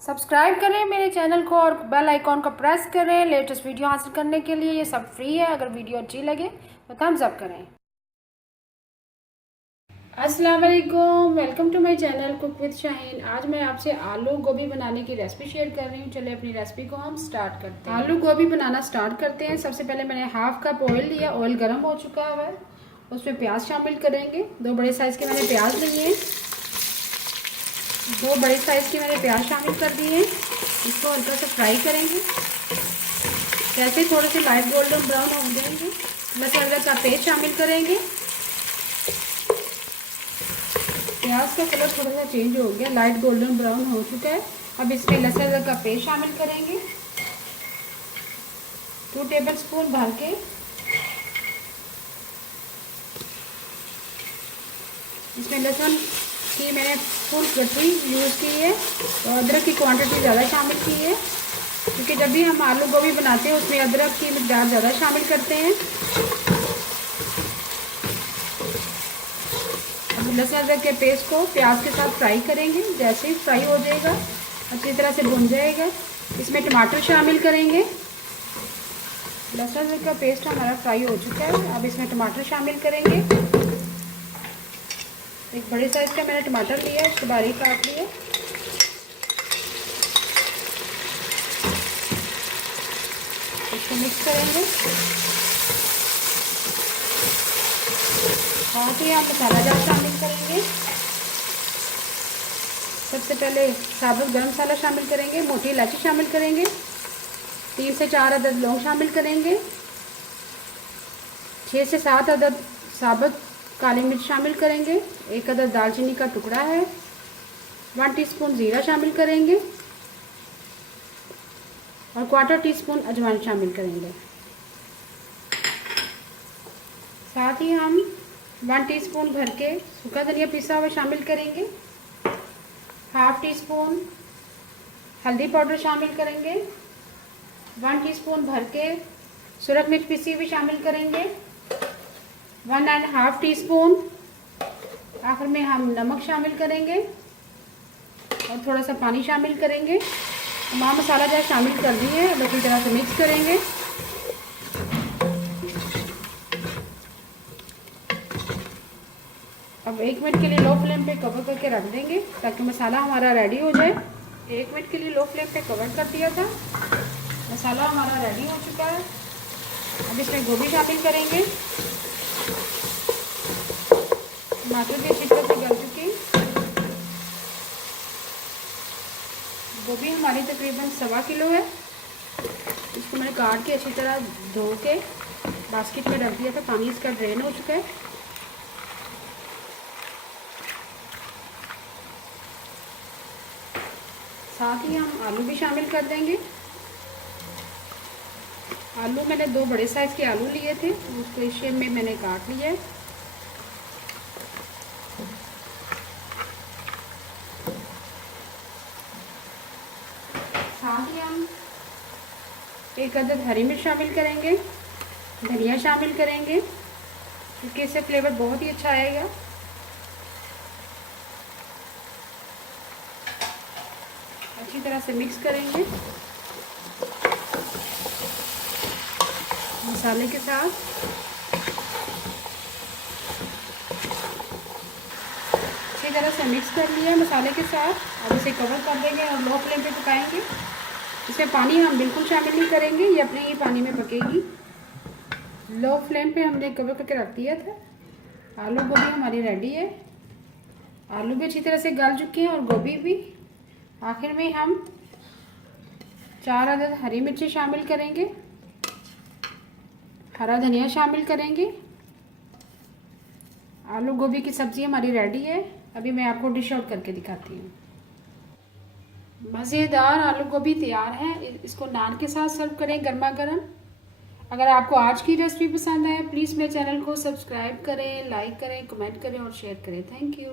Subscribe करें मेरे channel को और बेल आइकॉन को प्रेस करें लेटेस्ट वीडियो हासिल करने के लिए। ये सब फ्री है। अगर वीडियो अच्छी लगे तो थम्स अप करें। अस्सलाम वालेकुम, welcome to my channel cook with Shaheen. आज मैं आपसे आलू गोभी बनाने की रेसिपी शेयर कर रही हूँ। चलिए अपनी रेसिपी को हम स्टार्ट करते हैं। आलू गोभी बनाना स्टार्ट करते हैं। सबसे पहले मैंने हाफ कप ऑयल लिया। ऑयल गर्म हो चुका है, उसमें प्याज शामिल करेंगे। 2 बड़े साइज के मैंने प्याज लिए हैं। 2 बड़े साइज के मैंने प्याज शामिल कर दिए हैं। इसको हल्का सा फ्राई करेंगे। जैसे थोड़े से लाइट गोल्डन ब्राउन हो जाएंगे, लहसुन अदरक का पेस्ट शामिल करेंगे। प्याज का कलर थोड़ा सा चेंज हो गया, लाइट गोल्डन ब्राउन हो चुका है। अब इसमें लहसुन अदरक का पेस्ट शामिल करेंगे। 2 टेबलस्पून भर के इसमें लहसुन की मैंने फुल कटोरी यूज़ की है और अदरक की क्वांटिटी ज़्यादा शामिल की है, क्योंकि जब भी हम आलू गोभी बनाते हैं उसमें अदरक की मिक़दार ज़्यादा शामिल करते हैं। अब लहसुन अदरक के पेस्ट को प्याज के साथ फ्राई करेंगे। जैसे ही फ्राई हो जाएगा, अच्छी तरह से भुन जाएगा, इसमें टमाटर शामिल करेंगे। लहसुन अदरक का पेस्ट हमारा फ्राई हो चुका है। अब इसमें टमाटर शामिल करेंगे। एक बड़े साइज का मैंने टमाटर लिया है, इसको बारीक काट लिया। इसको मिक्स करेंगे। साथ ही हम मसाला जार शामिल करेंगे। सबसे पहले साबुत गरम मसाला शामिल करेंगे, मोटी इलायची शामिल करेंगे, 3 से 4 अदद लौंग शामिल करेंगे, 6 से 7 अदद साबुत काली मिर्च शामिल करेंगे, 1 अदद दालचीनी का टुकड़ा है, 1 टीस्पून जीरा शामिल करेंगे और 1/4 टीस्पून अजवाइन शामिल करेंगे। साथ ही हम 1 टीस्पून भर के सूखा धनिया पिसा हुआ शामिल करेंगे, 1/2 टीस्पून हल्दी पाउडर शामिल करेंगे, 1 टीस्पून भर के सुरख मिर्च पिसी हुई शामिल करेंगे, 1.5 टीस्पून आखिर में हम नमक शामिल करेंगे और थोड़ा सा पानी शामिल करेंगे। तमाम मसाला जार शामिल कर दिए, अब अच्छी तरह से मिक्स करेंगे। अब 1 मिनट के लिए लो फ्लेम पे कवर करके रख देंगे ताकि मसाला हमारा रेडी हो जाए। 1 मिनट के लिए लो फ्लेम पे कवर कर दिया था। मसाला हमारा रेडी हो चुका है। अब इसमें गोभी शामिल करेंगे। टमाटर भी अच्छी तरह से गल चुकी। गोभी हमारी तकरीबन 1.25 किलो है। इसको मैंने काट के अच्छी तरह धो के बास्केट में रख दिया था, पानी इसका ड्रेन हो चुका है। साथ ही हम आलू भी शामिल कर देंगे। आलू मैंने 2 बड़े साइज के आलू लिए थे, उसको इस शेप में मैंने काट लिया है। साथ ही हम 1 अदद हरी मिर्च शामिल करेंगे, धनिया शामिल करेंगे, क्योंकि इससे फ्लेवर बहुत ही अच्छा आएगा। अच्छी तरह से मिक्स करेंगे मसाले के साथ। अच्छी तरह से मिक्स कर लिया मसाले के साथ। अब इसे कवर कर देंगे और लो फ्लेम पे पकाएंगे। इसमें पानी हम बिल्कुल शामिल नहीं करेंगे, ये अपने ही पानी में पकेगी। लो फ्लेम पे हमने कवर करके रख दिया था। आलू गोभी हमारी रेडी है। आलू भी अच्छी तरह से गल चुके हैं और गोभी भी। आखिर में हम 4 अदद हरी मिर्ची शामिल करेंगे, हरा धनिया शामिल करेंगे। आलू गोभी की सब्ज़ी हमारी रेडी है। अभी मैं आपको डिश आउट करके दिखाती हूँ। मज़ेदार आलू गोभी तैयार है। इसको नान के साथ सर्व करें गर्मा गर्म। अगर आपको आज की रेसिपी पसंद आए प्लीज़ मेरे चैनल को सब्सक्राइब करें, लाइक करें, कमेंट करें और शेयर करें। Thank you.